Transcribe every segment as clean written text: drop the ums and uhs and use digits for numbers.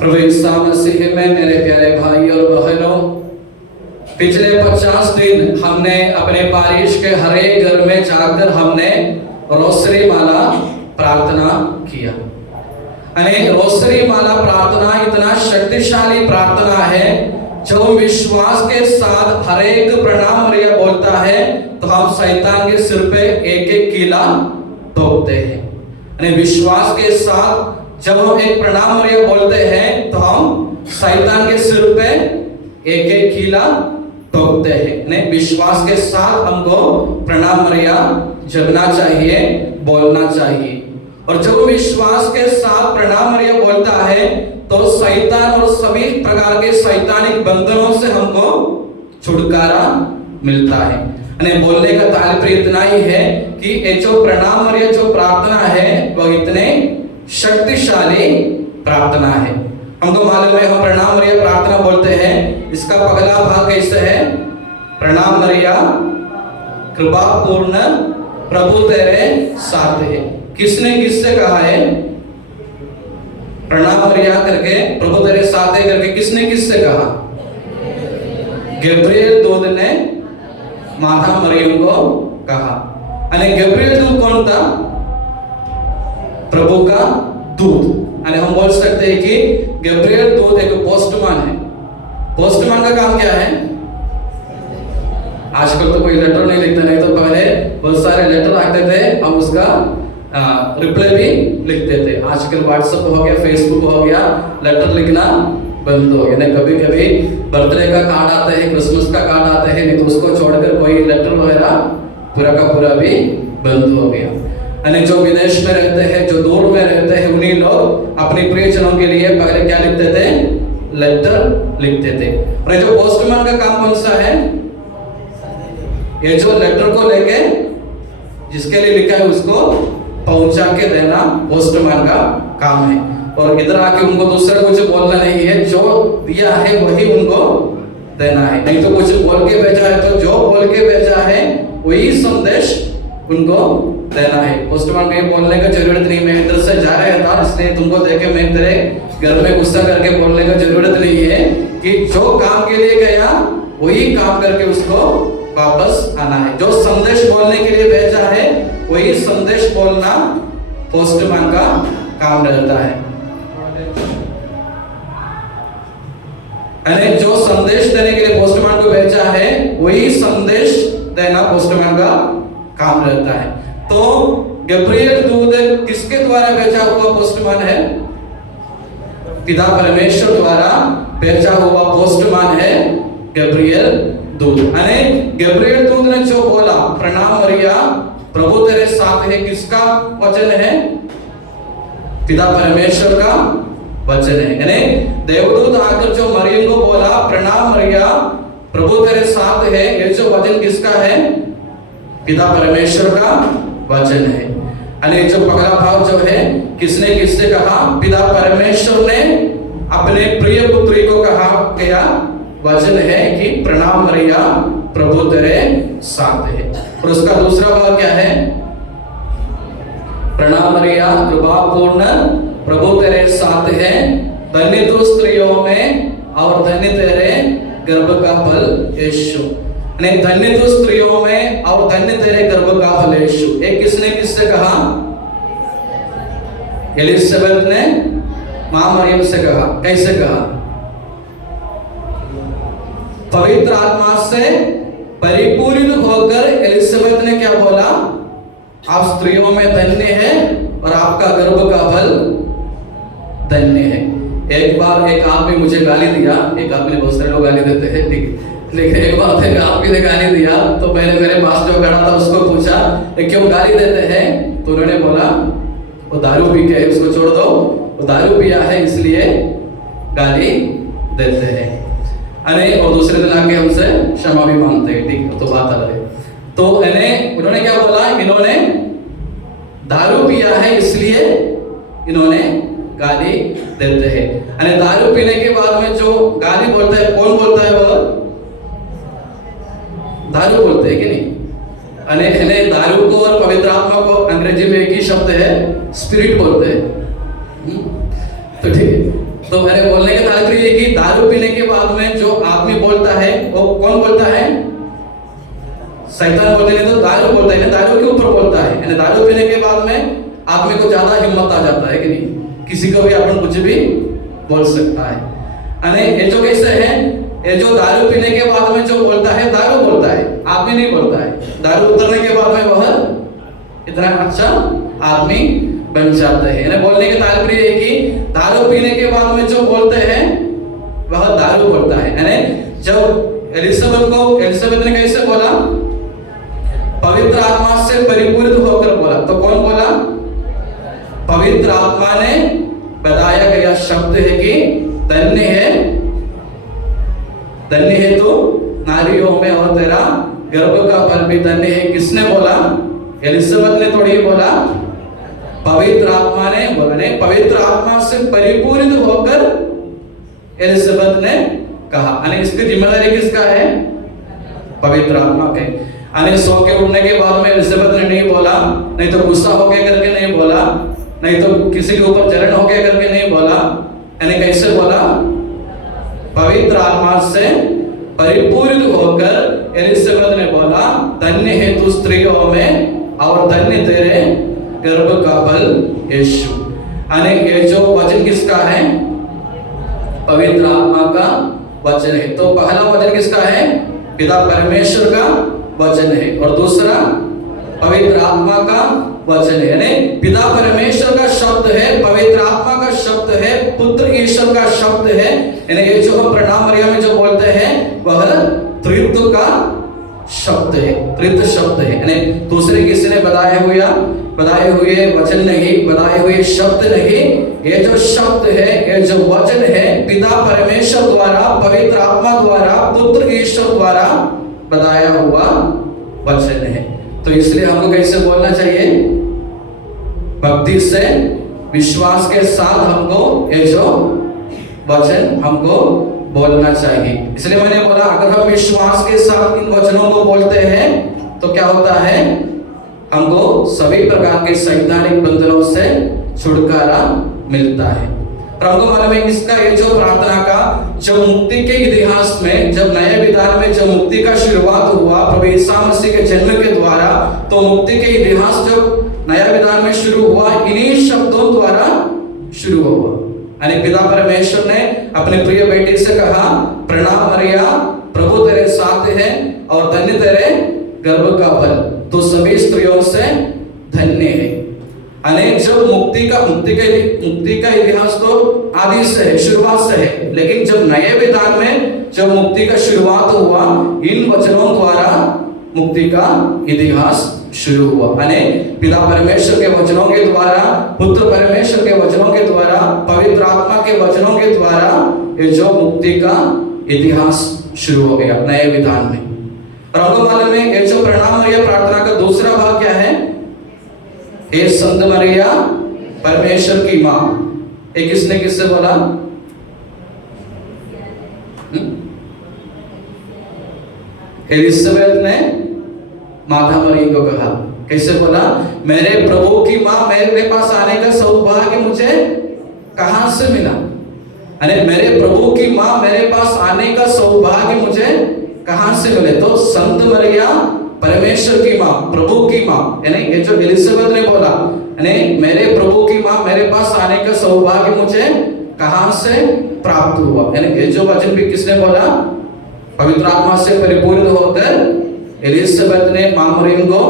प्रभु यीशु मसीह में मेरे प्यारे भाई और बहनों, पिछले 50 दिन हमने अपने पारिश के हर एक घर में जाकर हमने रोसरी माला प्रार्थना किया। रोसरी माला प्रार्थना इतना शक्तिशाली प्रार्थना है, जो विश्वास के साथ हर एक प्रणाम मरिया बोलता है तो हम शैतान के सिर पे एक एक कीला ठोकते हैं। विश्वास के साथ जब हम एक प्रणाम मरिया बोलते हैं तो हम शैतान के सिर पे एक एक कीला ठोकते हैं। विश्वास के साथ हमको प्रणाम मरिया जपना चाहिए, बोलना चाहिए। और जब विश्वास के साथ प्रणाम मरिया बोलता है तो शैतान और सभी प्रकार के शैतानिक बंधनों से हमको छुटकारा मिलता है। बोलने का तात्पर्य इतना ही है कि ये जो प्रणाम मरिया जो प्रार्थना है वह इतने शक्तिशाली प्रार्थना है। हमको मालूम है हम प्रणाम मरिया प्रार्थना बोलते हैं, इसका पहला भाग कैसे है? प्रणाम मरिया कृपा पूर्ण प्रभु तेरे साथ है। किसने किससे कहा है प्रणाम मरिया करके प्रभु तेरे साथ है करके? किसने किससे कहा? गब्रिएल दूत ने माता मरियम को कहा। गब्रिएल दूत कौन था? प्रभु का दूत। हम बोल सकते हैं कि गब्रिएल दूत एक पोस्टमैन है। पोस्टमैन का काम क्या है? आजकल तो कोई लेटर नहीं लिखता, नहीं तो पहले बहुत सारे लेटर आते थे, हम उसका रिप्लाई भी लिखते थे। आजकल व्हाट्सएप हो गया, फेसबुक हो गया, लेटर लिखना बंद हो गया। कभी कभी बर्थडे का कार्ड आता है, क्रिसमस का कार्ड आता है, नहीं तो उसको छोड़कर कोई लेटर वगैरह पूरा का पूरा भी बंद हो गया। जो विदेश में रहते हैं, जो दूर में रहते हैं, उन्हीं लोग अपने प्रियजनों के लिए पहले क्या लिखते थे? लेटर लिखते थे। और जो पोस्टमैन का काम कौन सा है? ये जो लेटर को लेके जिसके लिए लिखा है उसको पहुंचा के देना पोस्टमैन का काम है। और इधर आके उनको दूसरा कुछ बोलना नहीं है, जो दिया है वही उनको देना है। नहीं तो कुछ बोल के भेजा है तो जो बोल के भेजा है वही संदेश उनको देना है। पोस्टमैन को बोलने का जरूरत नहीं, मैं इधर से जा रहा था इसलिए तुमको देखे मैं तेरे घर में गुस्सा करके बोलने का जरूरत नहीं है कि जो काम के लिए गया वही काम करके उसको वापस आना है। जो संदेश बोलने के लिए भेजा है वही संदेश बोलना पोस्टमैन का काम रहता है। जो संदेश देने के लिए पोस्टमैन को भेजा है वही संदेश देना पोस्टमैन का काम रहता है। तो गब्रिएल दूत किसके द्वारा भेजा हुआ पोस्टमैन है? पिता परमेश्वर द्वारा भेजा हुआ पोस्टमैन है गब्रिएल दूत। गब्रिएल दूत ने जो बोला प्रणाम मरिया प्रभु तेरे साथ है, किसका वचन है? पिता परमेश्वर का वचन है। देवदूत आकर जो मरियम को बोला प्रणाम मरिया प्रभु तेरे साथ है, ये जो वचन किसका है? पिता परमेश्वर का वचन है। जो पहला भाव जो है किसने किससे कहा? पिता परमेश्वर ने अपने प्रिय पुत्री को कहा गया वचन है कि प्रणाम मरिया प्रभु तेरे साथ है। और उसका दूसरा भाव क्या है? प्रणाम मरिया कृपा पूर्ण प्रभु तेरे साथ है, धन्य तू स्त्रियों में और धन्य तेरे गर्भ का फल यीशु। धन्य तू स्त्रियों में और धन्य तेरे गर्भ का फल यीशु। एक किसने किससे कहा? एलिजाबेथ ने मां मरियम से कहा। कैसे कहा? पवित्र आत्मा से परिपूरित होकर एलिजाबेथ ने क्या बोला? आप स्त्रियों में धन्य है और आपका गर्भ का फल धन्य है। एक बार एक आदमी मुझे गाली दिया, एक आदमी ने, बहुत सारे लोग गाली देते हैं, ठीक, लेकिन एक बार एक आदमी ने गाली दिया तो मैंने मेरे पास जो खड़ा था उसको पूछा क्यों गाली देते हैं? तो उन्होंने बोला वो दारू पी के, उसको छोड़ दो, वो दारू पिया है इसलिए गाली देते हैं। और दूसरे दिन आके हमसे क्षमा भी मांगते हैं, ठीक, तो बात अलग है। तो उन्होंने क्या बोला? इन्होंने दारू पिया है इसलिए इन्होंने गाली देते हैं। दारू पीने के बाद में जो गाली बोलता है, कौन बोलता है? वो दारू बोलते हैं कि नहीं? दारू को और पवित्र आत्मा को अंग्रेजी में एक ही शब्द है, स्पिरिट बोलते हैं। तो ठीक है, तो मेरे बोलने का तात्पर्य है कि दारू पीने के बाद में जो आदमी बोलता है वो कौन बोलता है? शैतान बोलते नहीं तो दारू बोलता है ना, दारू के ऊपर बोलता है। यानी दारू पीने के बाद में आदमी को ज्यादा हिम्मत आ जाता है कि नहीं, किसी को भी अपन कुछ भी बोल सकता है। यानी ये जो कैसे है, ये जो दारू पीने के बाद में जो बोलता है दारू बोलता है, आदमी नहीं बोलता है। दारू उतरने के बाद में वह इतना अच्छा आदमी बन जाते हैं। यानी बोलने का तात्पर्य है कि दारू पीने के बाद में जो बोलते हैं वह दारू बोलता है। यानी जब एलिजाबेथ ने कैसे बोला? पवित्र आत्मा से परिपूरित होकर बोला। तो कौन बोला? पवित्र आत्मा ने बताया गया शब्द है कि धन्य है तो नारियों में और तेरा गर्भ का फल भी धन्य है। किसने बोला? एलिजाबेथ ने थोड़ी बोला, पवित्र आत्मा ने बोला। नहीं, पवित्र आत्मा से परिपूरित होकर एलिजाबेथ ने कहा। यानी इसकी जिम्मेदारी किसका है? पवित्र आत्मा के। यानी सो के उठने के बाद में एलिजाबेथ ने नहीं बोला, नहीं तो गुस्सा हो गया करके नहीं बोला, नहीं तो किसी के ऊपर जलन हो गया करके नहीं बोला। यानी कैसे बोला? पवित्र आत्मा से परिपूरित होकर एलिजाबेथ ने बोला, धन्य है तू स्त्रियों में और धन्य तेरे गर्भ का फल यीशु। यानी ये जो वचन किसका है? पवित्र आत्मा का वचन है। तो पहला वचन किसका है? पिता परमेश्वर का वचन है, और दूसरा पवित्र आत्मा का वचन है। यानी पिता परमेश्वर का शब्द है, पवित्र आत्मा का शब्द है, पुत्र ईश्वर का शब्द है। यानी ये जो हम प्रणाम मरियम में जो बोलते हैं वह त्रित्व का शब्द है, त्रित्व शब्द है। यानी दूसरे किसी ने बताए हुए वचन नहीं, बताए हुए शब्द नहीं, ये जो शब्द है, ये जो वचन है, पिता परमेश्वर द्वारा, पवित्र आत्मा द्वारा, पुत्र ईश्वर द्वारा बताया हुआ वचन है। तो इसलिए हमको कैसे बोलना चाहिए? भक्ति से, विश्वास के साथ हमको ये जो वचन हमको बोलना चाहिए। इसलिए मैंने बोला अगर हम विश्वास के साथ इन वचनों को बोलते हैं तो क्या होता है? हमको सभी प्रकार के सैद्धांतिक बंधनों से छुटकारा मिलता है। और हमको मालूम है इसका ये जो प्रार्थना का जो मुक्ति के इतिहास में, जब नए विधान में जो मुक्ति का शुरुआत हुआ प्रभु यीशु मसीह के जन्म के द्वारा, तो मुक्ति के इतिहास जब नया विधान में शुरू हुआ इन्हीं शब्दों द्वारा शुरू हुआ। यानी पिता परमेश्वर ने अपने प्रिय बेटी से कहा, प्रणाम मरिया, प्रभु तेरे साथ है और धन्य तेरे गर्भ का फल, तो सभी स्त्रियों से धन्य है। अनेक जब मुक्ति का इतिहास तो आदि से है, शुरुआत से है, लेकिन जब नए विधान में जब मुक्ति का शुरुआत हुआ, इन वचनों द्वारा मुक्ति का इतिहास शुरू हुआ। यानी पिता परमेश्वर के वचनों के द्वारा, पुत्र परमेश्वर के वचनों के द्वारा, पवित्र आत्मा के वचनों के द्वारा ये जो मुक्ति का इतिहास शुरू हो गया नए विधान में। और हमको मालूम है ये जो प्रणाम मरिया प्रार्थना का दूसरा भाग क्या है? हे संत मरिया परमेश्वर की माँ। ये किसने बोला? एलिजाबेथ ने माता मरियम को कहा। कैसे बोला? मेरे प्रभु की माँ मेरे पास आने का सौभाग्य मुझे कहां से मिला? अरे मेरे प्रभु की माँ मेरे पास आने का सौभाग्य मुझे कहां से मिले? तो संत मरिया परमेश्वर की माँ, प्रभु की माँ, यानी ये जो एलिजाबेथ ने बोला, यानी मेरे प्रभु की माँ मेरे पास आने का सौभाग्य मुझे कहां से प्राप्त हुआ? यानी ये जो वचन भी किसने बोला? पवित्र आत्मा से परिपूर्ण होकर एलिजाबेथ ने मां मरियम को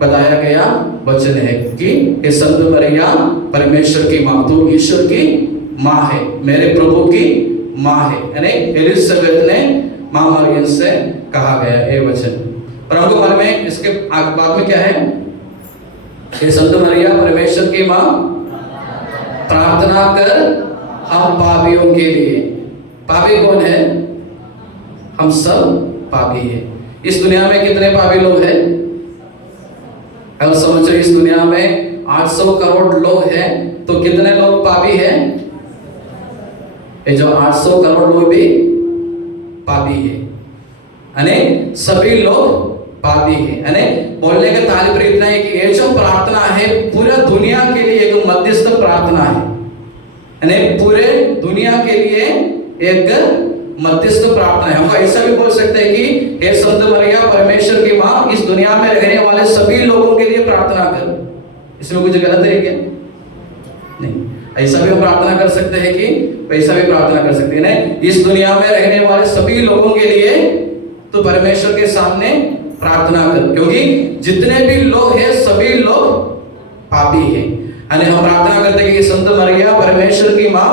बताया गया वचन है कि ये संत मरिया परमेश्वर की माँ, तो ईश्वर की माँ है, मेरे प्रभु की माँ है। यानी एलिजाबेथ ने मां मरियम से कहा गया ये वचन। और हमको मालूम है इसके बाद में क्या है? ये संत मरिया परमेश्वर की माँ, प्रार्थना कर हम पापियों के लिए। पापी कौन है? हम सब पापी है। इस दुनिया में कितने पापी लोग हैं? अगर समझो इस दुनिया में 800 करोड़ लोग हैं तो कितने लोग पापी हैं? ये जो 800 करोड़ लोग भी पापी है, यानी सभी लोग पापी है। यानी बोलने का तात्पर्य इतना है कि ये जो प्रार्थना है पूरा दुनिया के लिए एक मध्यस्थ प्रार्थना है। यानी पूरे दुनिया के लिए एक मध्यस्थ प्रार्थना है। हम ऐसा भी बोल सकते हैं कि हे संत मरिया परमेश्वर की माँ, इस दुनिया में रहने वाले सभी लोगों के लिए प्रार्थना कर। इसमें कुछ गलत है क्या? नहीं, ऐसा भी हम प्रार्थना कर सकते हैं कि ऐसा भी प्रार्थना कर सकते हैं नहीं, इस दुनिया में रहने वाले सभी लोगों के लिए तो परमेश्वर के सामने प्रार्थना कर, क्योंकि जितने भी लोग हैं सभी लोग पापी हैं। यानी हम प्रार्थना करते हैं कि संत मरिया परमेश्वर की माँ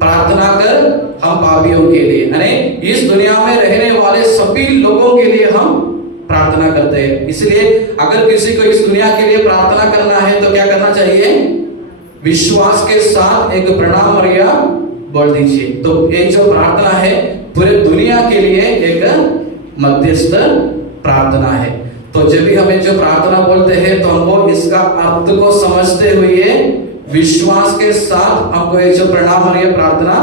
प्रार्थना कर हम पापियों के लिए, यानी इस दुनिया में रहने वाले सभी लोगों के लिए हम प्रार्थना करते हैं। इसलिए अगर किसी को इस दुनिया के लिए प्रार्थना करना है तो क्या करना चाहिए? विश्वास के साथ एक प्रणाम मरिया बोल दीजिए। तो ये जो प्रार्थना है पूरे दुनिया के लिए एक मध्यस्थ प्रार्थना है। तो जब भी हमें जो प्रार्थना बोलते हैं तो हमको इसका अर्थ को समझते हुए विश्वास के साथ हमको ये जो प्रणाम मरिया प्रार्थना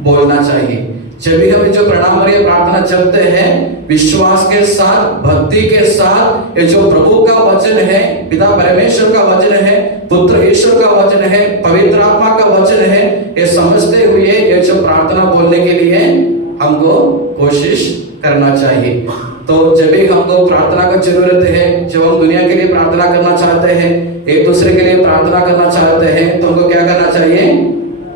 बोलना चाहिए। जब भी हमें जो प्रणाम मरिया प्रार्थना जपते हैं विश्वास के साथ, भक्ति के साथ, ये जो प्रभु का वचन है, पिता परमेश्वर का वचन है, पुत्र ईश्वर का वचन है, पवित्र आत्मा का वचन है, ये समझते हुए ये जो प्रार्थना बोलने के लिए हमको कोशिश करना चाहिए। तो जब भी हमको प्रार्थना का जरूरत है, जब हम दुनिया के लिए प्रार्थना करना चाहते हैं, एक दूसरे के लिए प्रार्थना करना चाहते हैं, तो हमको क्या करना चाहिए?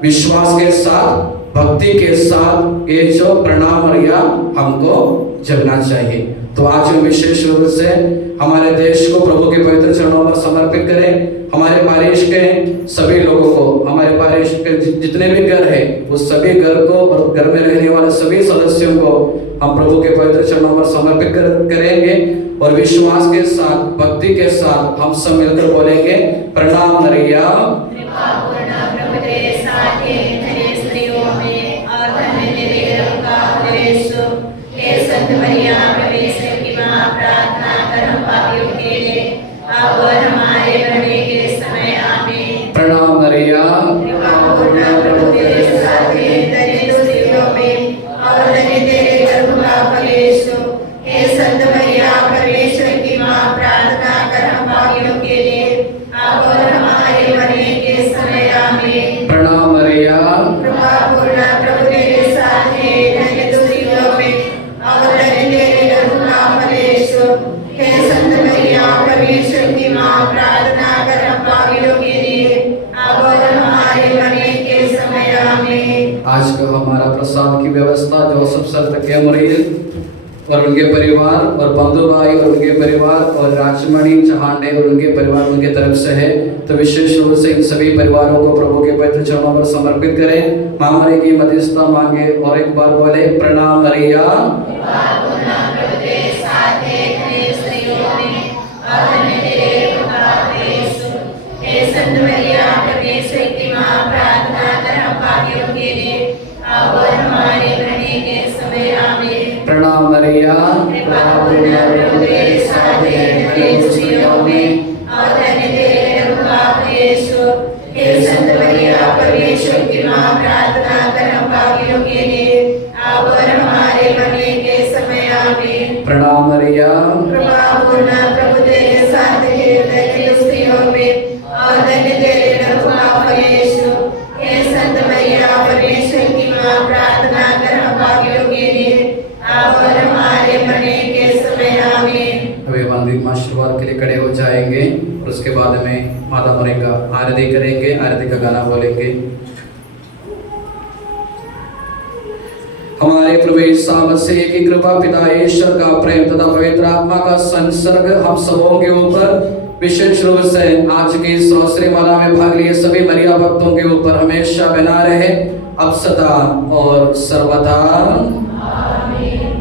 विश्वास के साथ, भक्ति के साथ ये जो प्रणाम मरिया हमको जपना चाहिए। तो आज हम विशेष रूप से हमारे देश को प्रभु के पवित्र चरणों पर समर्पित करें। हमारे पारिश के सभी लोगों को, हमारे पारिश के जितने भी घर है उस सभी घर को और घर में रहने वाले सभी सदस्यों को हम प्रभु के पवित्र चरणों पर समर्पित करेंगे और विश्वास के साथ, भक्ति के साथ हम सब मिलकर बोलेंगे प्रणाम मरिया। संत मरिया परमेश्वर की माँ, प्रार्थना कर हम पापियों के लिए अब और हमारे मरने के समय आमीन। प्रणाम मरिया। प्रभु तेरे साथ है, धन्य तू स्त्रियों में और धन्य तेरे गर्भ का फल यीशु। हे संत मरिया परमेश्वर की माँ, प्रार्थना कर हम पापियों के लिए अब और हमारे मरने के समय आमीन। प्रणाम मरिया। कृपा पूर्ण प्रभु तेरे साथ है, धन्य तू स्त्रियों में और धन्य तेरे गर्भ का फल यीशु। हे संत मरिया परमेश्वर की माँ, प्रार्थना कर हम पापियों के लिए अब और हमारे मरने के समय आमीन। आज का हमारा प्रसाद की व्यवस्था जोसेफ सर मरील और उनके परिवार और बंधु भाई और उनके परिवार और राजमणि चहांडे और उनके परिवार उनके तरफ से है। तो विशेष रूप से इन सभी परिवारों को प्रभु के पवित्र चरणों पर समर्पित करें। मां मरिया की मध्यस्थता मांगे और एक बार बोले प्रणाम मरिया। संत मरिया परमेश्वर की माँ, प्रार्थना कर हम पापियों के लिए अब और हमारे मरने के समय आमीन। प्रणाम मरिया। प्रभु तेरे साथ है, धन्य तू स्त्रियों में और धन्य तेरे गर्भ का फल यीशु। हे संत मरिया परमेश्वर की माँ, प्रार्थना कर हम पापियों के लिए अब और हमारे मरने के समय आमीन। प्रणाम मरिया। कृपा पूर्ण प्रभु तेरे साथ है, धन्य तू स्त्रियों में और धन्य तेरे गर्भ का फल यीशु। हे संत मरिया परमेश्वर की माँ, प्रार्थना कर हम पापियों के लिए अब और हमारे मरने के समय आमीन। अभी मंदिर में आशीर्वाद के लिए खड़े हो जाएंगे और उसके बाद में माता मरिया का आरती करेंगे, आरती का गाना बोलेंगे। हमारे प्रभु यीशु मसीह की कृपा, पिता ईश्वर का प्रेम तथा पवित्र आत्मा का संसर्ग हम सबों के ऊपर, विशेष रूप से आज की रोसरी माला में भाग लिए सभी मरिया भक्तों के ऊपर हमेशा बना रहे, अब सदा और सर्वदा आमीन।